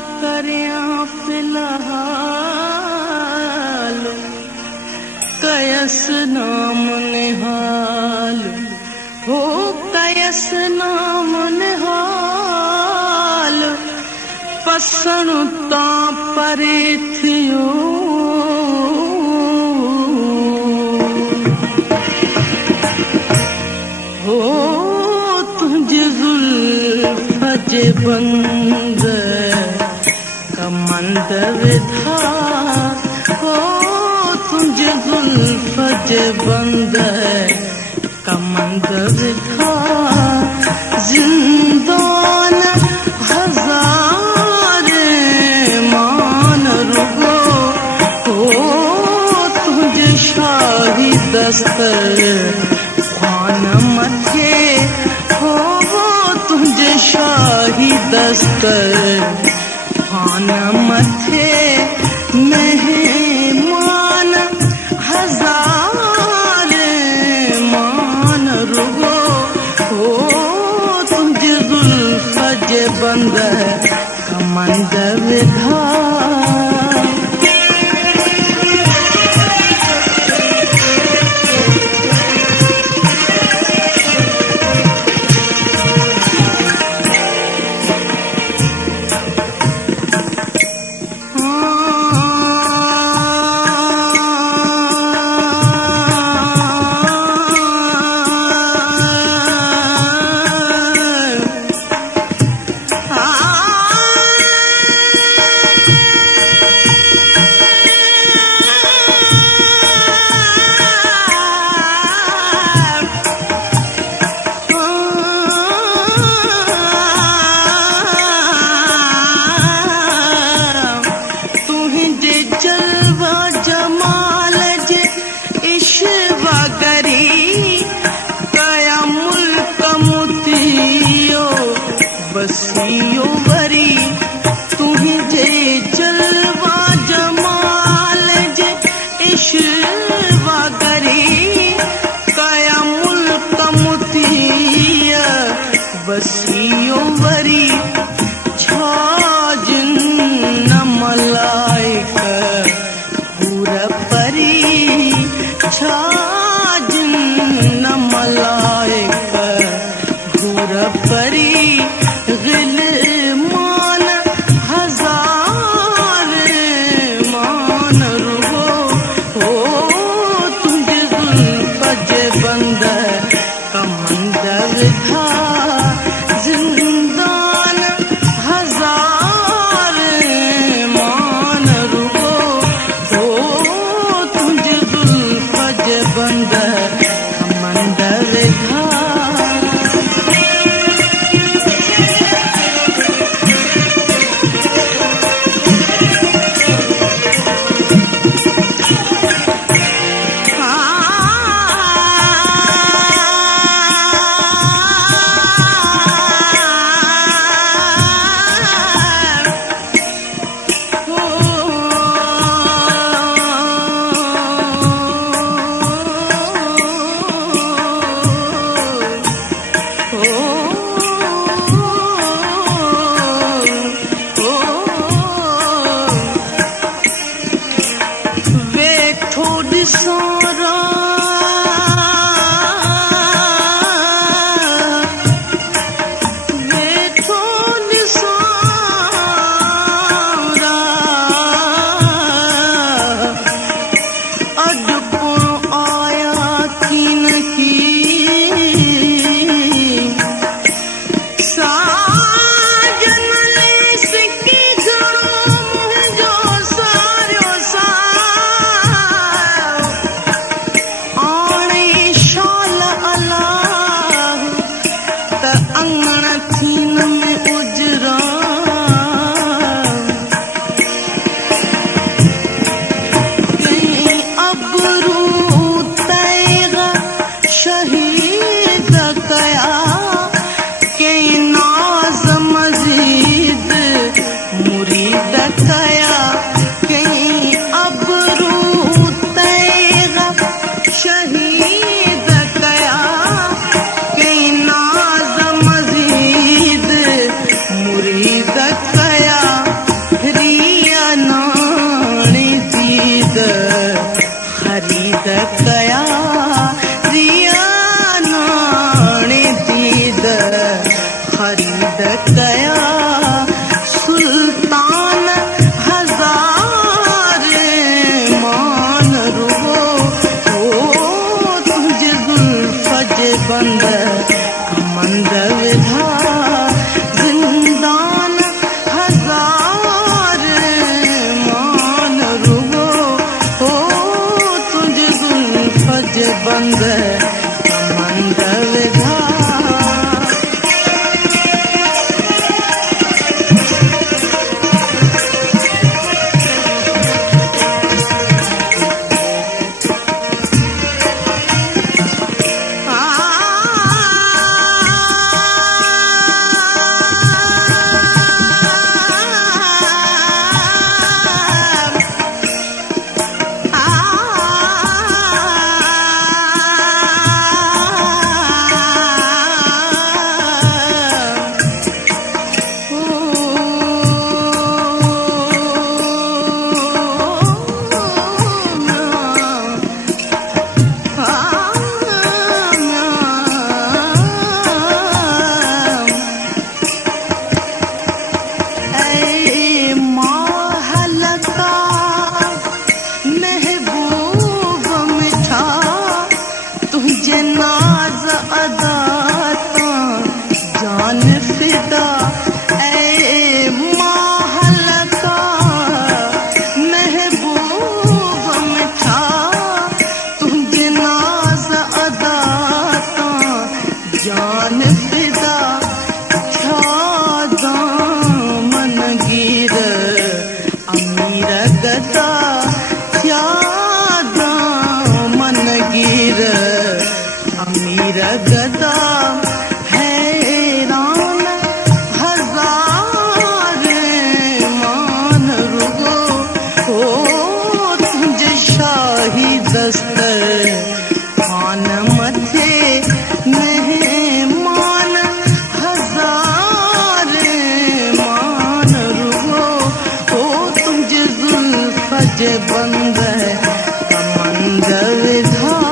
करया फिलहाल कयस नाम निहाल हो कयस नाम निहाल पसण तां परे थियो हो तुझे जुल्फ जे बंद कमंद विधा हो तुझे जुल्फ जे बंद कमंद विधा जिंदान हजार मान रुगो हो तुझे शाही दस्तर खान मथे हो तुझे शाही दस्तर खान मथे मेहमान हजार मान रुगो हो तुझे जुल्फ जे बंद कमंद विधा बसियो बरी तुझे जलवा जमाल जे इश्वा गरी कया मुल्क मुतिया बसियो बरी छाजन न मलाइक पूर परी छाजन न मलाइक पूर परी गिलमान हजार मान रुगो हो तुझे जुल्फ जे बंद कमंद विधा जिंदान हजार फरीद कया सुल्तान हजार मान रुगो ओ तुझे जुल्फ बंद कमंद विधा जिंदान हजार मान रुगो ओ तुझे जुल्फ बंद कमंद विधा अमीर गदा हैरान हजार मान रुगो हो तुझे शाही दस्तर खान मथे मेहमान हजार मान रुगो हो तुझे जुल्फ बंद कमंद विधा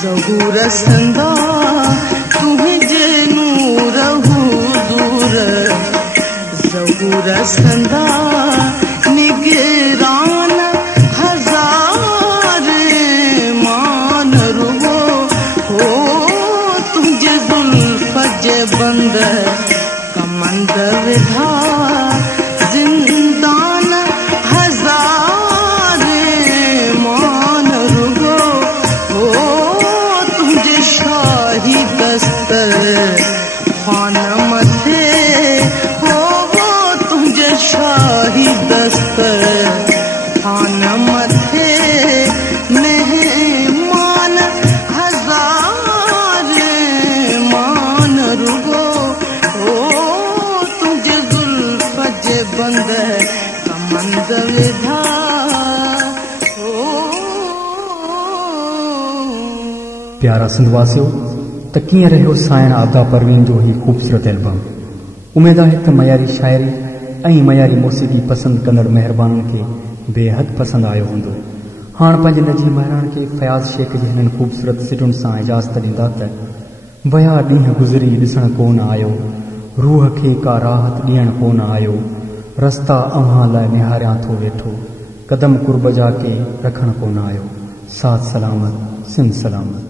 ज़हूर संदा तुझे नूर हुजूर ज़हूर संदा निगरान हजार मान रुगो हो तुझे जुल्फ बंद कमंद विधा जिंदान ॿुधा प्यारा सिंधवासियो, त कीअं रहियो सायण आगा परवीन जो ही ख़ूबसूरत एल्बम। उम्मीद आहे त मयारी शायरी ऐं मयारी मौसीक़ी पसंदि कंदड़ महिरबाननि खे बेहद पसंदि आयो हूंदो। हाणे पंहिंजे नजी महिराण खे फयाज़ शेख जे हिननि ख़ूबसूरत सिटुनि सां इजाज़त ॾींदा त वया ॾींहं गुज़री ॾिसण कोन आयो, रूह खे का राहत ॾियण कोन आयो, रस्ता अव्हां लाइ निहारियां थो वेठो, कदम कुर्ब जा के रखण कोन आयो। साथ सलामत, सिंध सलामत।